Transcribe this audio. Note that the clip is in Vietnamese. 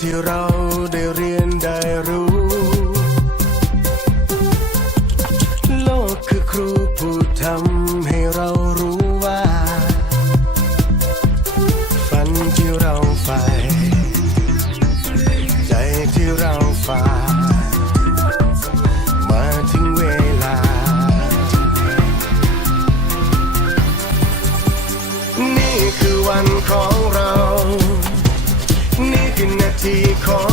ที่เราได้เรียน วันของเรา นี่คือนาทีของ